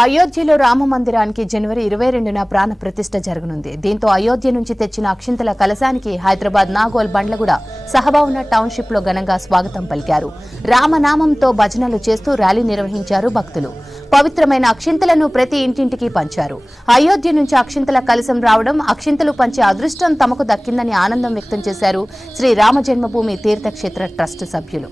అయోధ్యలో రామ మందిరానికి జనవరి 22న ప్రాణ ప్రతిష్ఠ జరగనుంది. దీంతో అయోధ్య నుంచి తెచ్చిన అక్షింతల కలశానికి హైదరాబాద్ నాగోల్ బండ్లగూడ సహభావన టౌన్షిప్ లో ఘనంగా స్వాగతం పలికారు. రామనామంతో భజనలు చేస్తూ ర్యాలీ నిర్వహించారు భక్తులు. పవిత్రమైన అక్షింతలను ప్రతి ఇంటింటికి పంచారు. అయోధ్య నుంచి అక్షింతల కలశం రావడం, అక్షింతలు పంచే అదృష్టం తమకు దక్కిందని ఆనందం వ్యక్తం చేశారు శ్రీ రామ జన్మభూమి తీర్థక్షేత్ర ట్రస్ట్ సభ్యులు.